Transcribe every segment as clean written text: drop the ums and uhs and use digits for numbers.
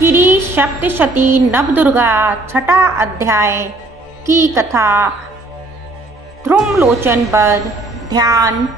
श्री सप्तशती नवदुर्गा छठा अध्याय की कथा। ध्रुमलोचन वध। ध्यान।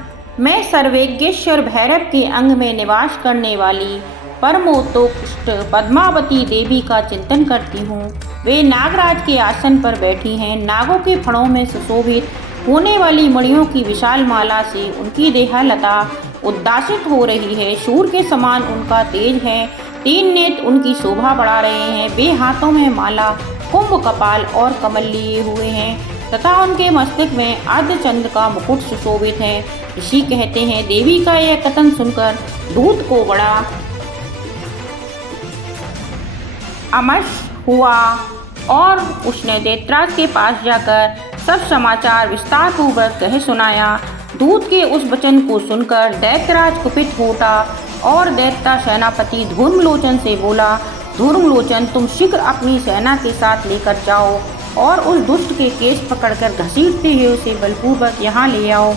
मैं सर्वेज्ञेश्वर भैरव के अंग में निवास करने वाली परमोत्कृष्ट पद्मावती देवी का चिंतन करती हूँ। वे नागराज के आसन पर बैठी हैं। नागों के फणों में सुशोभित होने वाली मणियों की विशाल माला से उनकी देहलता उद्दासित हो रही है। सूर्य के समान उनका तेज है। 3 नेत्र उनकी शोभा बढ़ा रहे हैं। वे हाथों में माला, कुंभ, कपाल और कमल लिए हुए हैं तथा उनके मस्तक में अर्धचंद्र का मुकुट सुशोभित है। ऋषि कहते हैं, देवी का यह कथन सुनकर दूत को बड़ा अमर्ष हुआ और उसने दैत्यराज के पास जाकर सब समाचार विस्तार पूर्वक कह सुनाया। दूत के उस वचन को सुनकर दैत्यराज कुपित हो उठा और दैत्य सेनापति धूम्रलोचन से बोला, धूम्रलोचन, तुम शीघ्र अपनी सेना के साथ लेकर जाओ और उस दुष्ट के केस पकड़कर घसीटते हुए उसे बलपूर्वक यहाँ ले आओ।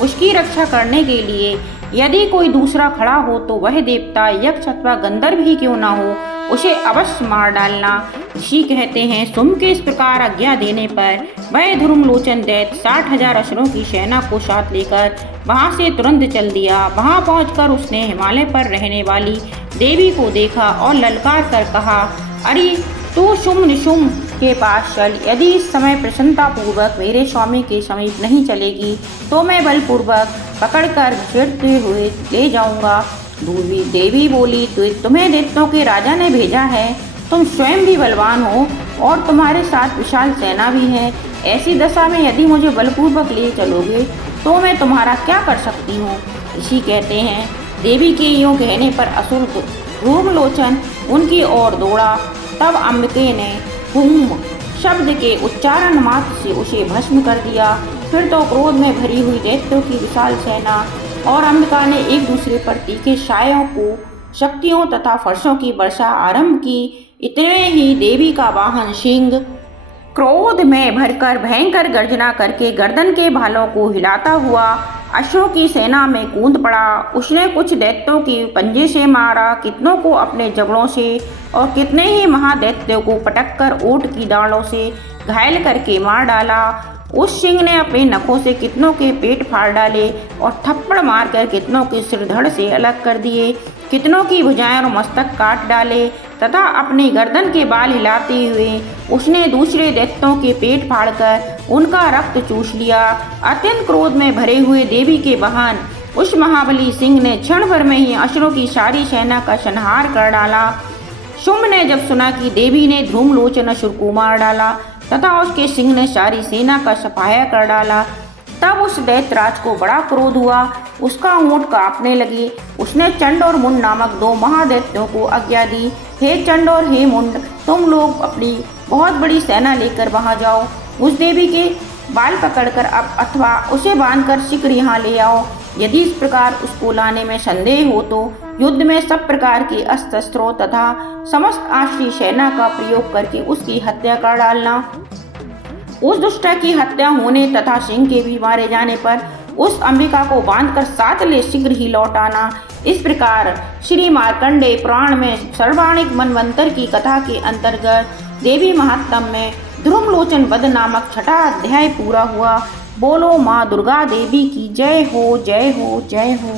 उसकी रक्षा करने के लिए यदि कोई दूसरा खड़ा हो तो वह देवता, यक्ष अथवा गंधर्व ही क्यों ना हो, उसे अवश्य मार डालना। ऋषि कहते हैं, सुम के इस प्रकार आज्ञा देने पर वह धूम्रलोचन दैत्य 60,000 असुरों की सेना को साथ लेकर वहां से तुरंत चल दिया। वहां पहुंचकर उसने हिमालय पर रहने वाली देवी को देखा और ललकार कर कहा, अरे तू शुम निशुम के पास चल। यदि इस समय प्रसन्नता पूर्वक मेरे स्वामी के समीप नहीं चलेगी तो मैं बलपूर्वक पकड़कर घसीटते हुए ले जाऊंगा। देवी बोली, तो तुम्हें दैत्यों के राजा ने भेजा है। तुम स्वयं भी बलवान हो और तुम्हारे साथ विशाल सेना भी है। ऐसी दशा में यदि मुझे बलपूर्वक ले चलोगे तो मैं तुम्हारा क्या कर सकती हूँ। ऋषि कहते हैं, देवी के यूँ कहने पर असुर धूम्रलोचन उनकी ओर दौड़ा। तब अम्बिके ने हुम शब्द के उच्चारण मात्र से उसे भस्म कर दिया। फिर तो क्रोध में भरी हुई दैत्यों की विशाल सेना और अंबिका ने एक दूसरे पर तीखे सायों को, शक्तियों तथा फर्शों की वर्षा आरंभ की। इतने ही देवी का वाहन सिंह क्रोध में भरकर भयंकर गर्जना करके गर्दन के भालों को हिलाता हुआ अश्वों की सेना में कूद पड़ा। उसने कुछ दैत्यों की पंजे से मारा, कितनों को अपने जबड़ों से और कितने ही महादैत्यों को पटककर ऊंट की डालों से घायल करके मार डाला। उस सिंह ने अपने नखों से कितनों के पेट फाड़ डाले और थप्पड़ मारकर कितनों के सिर धड़ से अलग कर दिए। कितनों की भुजाएं और मस्तक काट डाले तथा अपनी गर्दन के बाल हिलाते हुए उसने दूसरे दैत्यों के पेट फाड़कर उनका रक्त चूस लिया। अत्यंत क्रोध में भरे हुए देवी के वाहन उस महाबली सिंह ने क्षण भर में ही असुरों की सारी सेना का संहार कर डाला। शुंभ ने जब सुना कि देवी ने धूम्रलोचन असुर को मार डाला तथा उसके सिंह ने सारी सेना का सफाया कर डाला, तब उस दैत्यराज को बड़ा क्रोध हुआ। उसका ऊँट कांपने लगी। उसने चंड और मुंड नामक 2 महादैत्यों को आज्ञा दी, हे चंड और हे मुंड, तुम लोग अपनी बहुत बड़ी सेना लेकर वहां जाओ। उस देवी के बाल पकड़कर अब अथवा उसे बांधकर शीघ्र यहाँ ले आओ। यदि इस प्रकार उसको लाने में संदेह हो तो युद्ध में सब प्रकार के अस्त्र शस्त्रों तथा समस्त आश्री सेना का प्रयोग करके उसकी हत्या कर डालना। उस दुष्ट की हत्या होने तथा सिंह के भी मारे जाने पर उस अंबिका को बांधकर साथ ले शीघ्र ही लौट आना। इस प्रकार श्री मार्कंडेय पुराण में सर्वाणिक मनवंतर की कथा के अंतर्गत देवी महात्म्य में ध्रुमलोचन वध नामक छठा अध्याय पूरा हुआ। बोलो माँ दुर्गा देवी की जय हो, जय हो, जय हो।